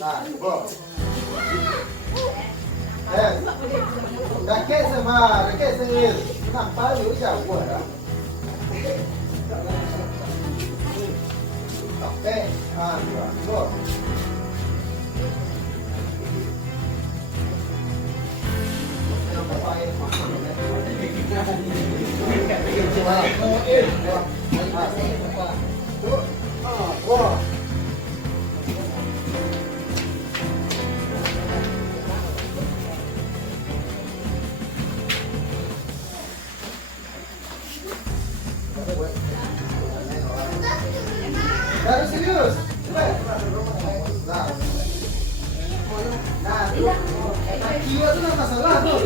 Nah, go. Raket sama, raket sendiri. Nampak lu jauh dah. Oke, go. Harus serius. Nah, dia tuh nggak masalah tuh.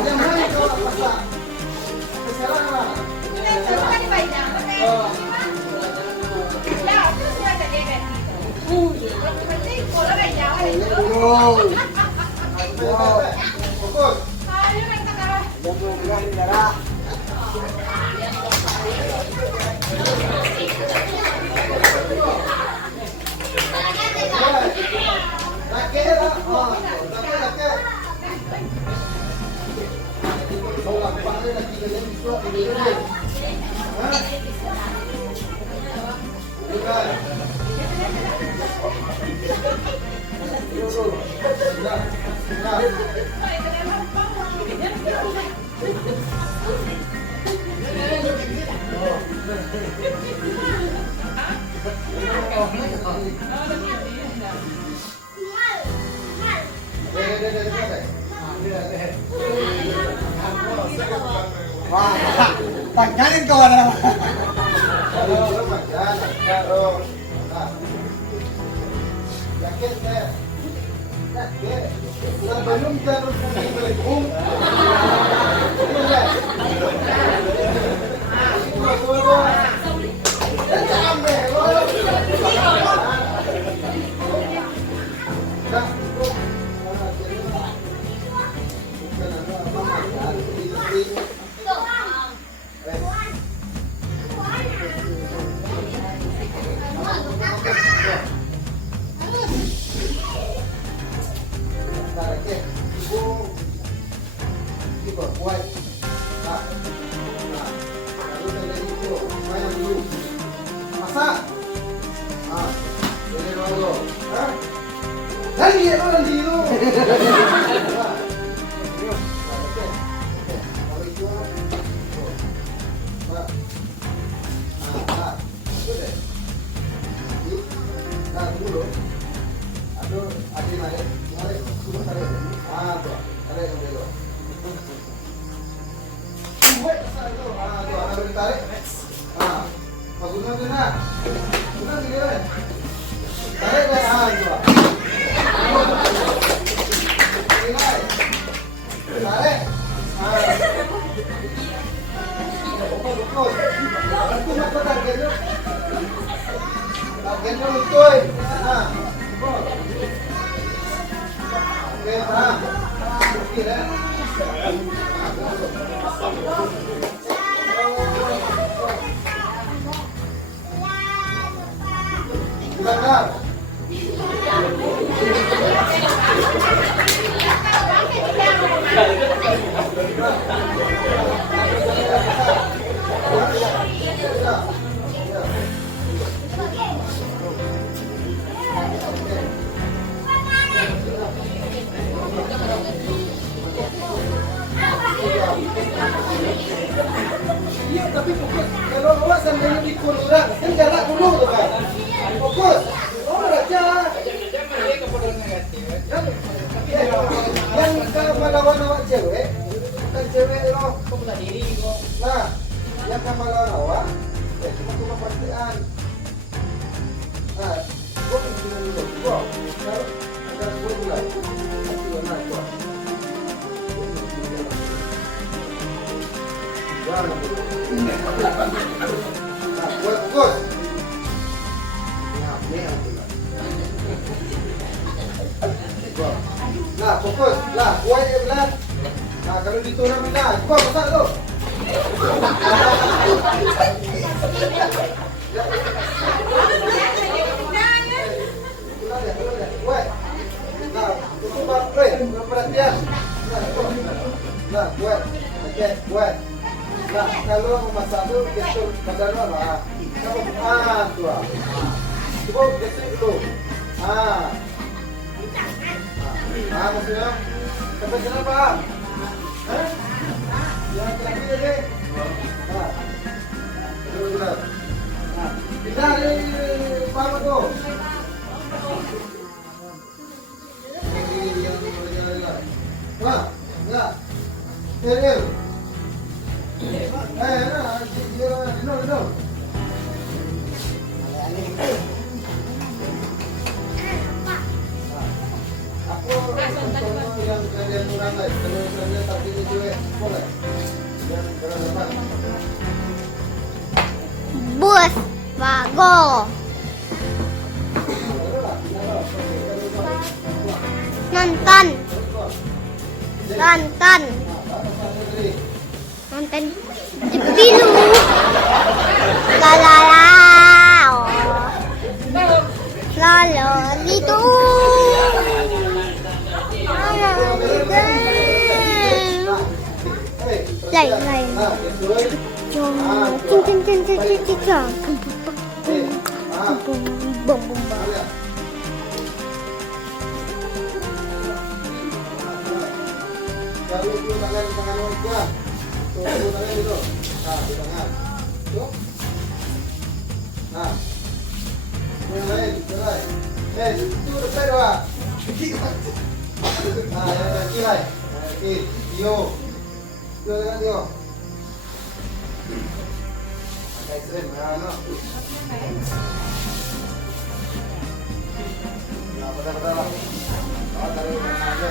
Yang mana itu masalah? Sekarang lah. Fokus. Wah, panjangin kawan. Yakin saya. Yakin. Sebelum terus berhubung. Iya, tapi fokus. Kalau awas sambil dikururan, kan jarak dulu tuh kan. Fokus. Oh, raja. Yang kalau melawan awak cewek, bukan cewek loh. Bukan diri kok. Nah, yang kamu melawan awak, cuma pastian. Nah, gua tinggal dulu. Gua kalau ada gua mulai. Pasti warna gua. Nah, fokus. Nah, fokus. Lah, kuat ya benar. Nah, kalau diturun benar. Gua pasang tu. Oke, buat. Nah, kalau memasak itu gestur badan apa? Kamu tuh. Coba gestur dulu. Maksudnya sampai kenapa? Hah? Yang terakhir deh. Betul. Kita dari mana tuh? Enggak. Serius. No. Aku yang kalian kurang guys, kalian tadi itu cewek, boleh? Yang berapa? Bus, Wago. Nonton. Jepilu. Lalala. Lalo gitu. Lay. Lalu itu tangan warga. Tuh, tangan itu. Di tangan. Tuh. Nah. Yang lain, mulai. Itu depan, Pak. Nah, yang kiri. Yo. Yo dengan yo. Kayak sering, no. Nah, betul lah. Taruh aja.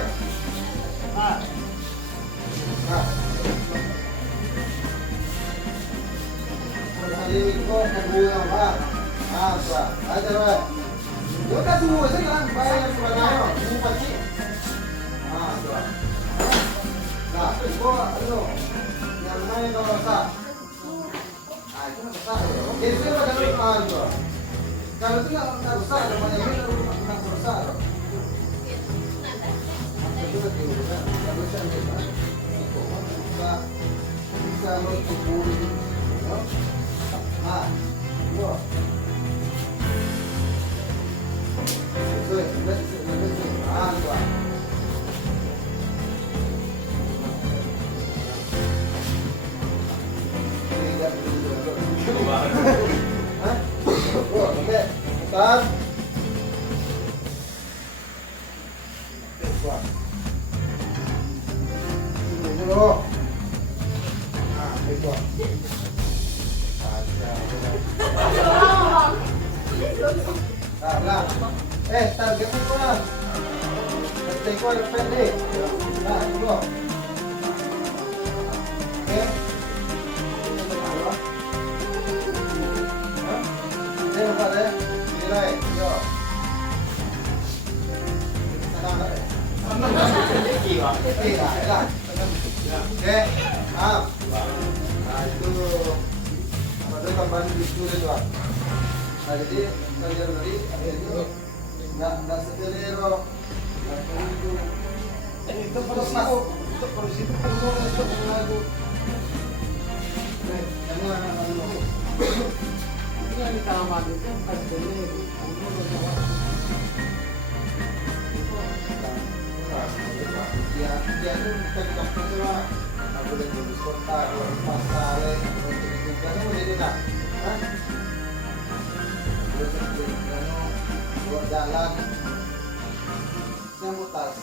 Ini kok kebuang Pak. Pak. Aja Pak. Udah semua sekarang bayar sebenarnya. Semua sih. Tuh. Nah, itu yang main kalau rasa. Itu rasa. Itu kan tuh. Kalau itu enggak rusak namanya itu enggak rusak. Target itu lah. Teko pendek. Nah, itu. Oke. Pak deh. Nilai. Yo. Oke. Nah, itu ada tambahan itu Pak. Nah, jadi kalian tadi itu nggak sekelero, itu terus itu untuk lagu. Ini yang ditambah itu pas ini dia itu kita kampus lah, nggak boleh berdiskusi kontak, pasal, untuk kamu jadi nak, buat jalan saya mau tas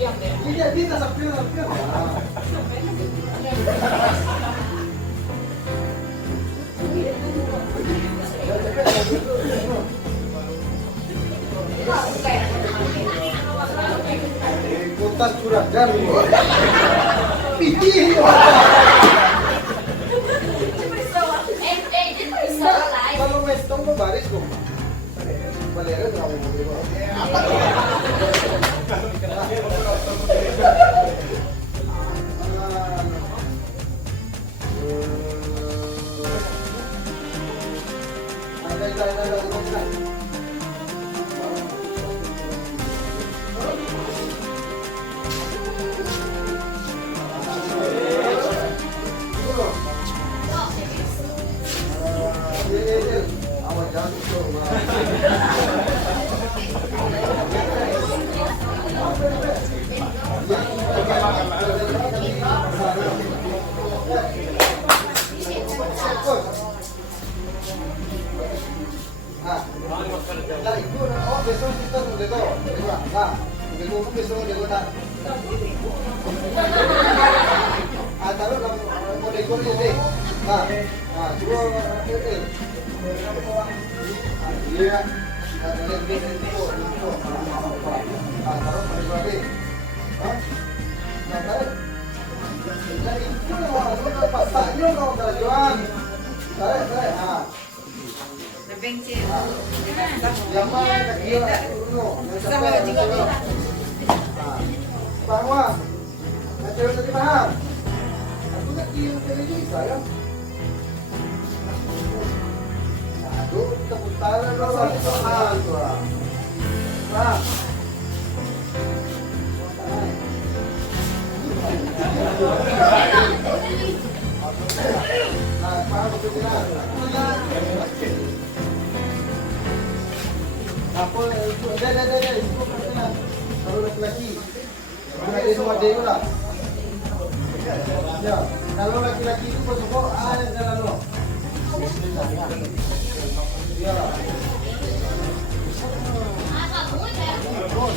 iya kita sampai Putas curagan Piti kalau mestong ko baris ko balera kamu besok kita dego. Nah, dego besok dego na. Taruh dalam dego ini. Nah, coba iya. Taruh dego lagi. Nah, taruh. Jadi itu kalau pas tanya kalau tujuan. Taruh. Yang mana kaki dulu? Bahwa cewek tadi paham. Aku kaki ini saya. Aduh, keputaran loh soal tuh. Nah. Nah, paham betul tidak? Apa itu? Ada. Kalau laki-laki, ada semua dego lah. Ya, kalau laki-laki itu pokok ada jalan lo. Ya. Bon,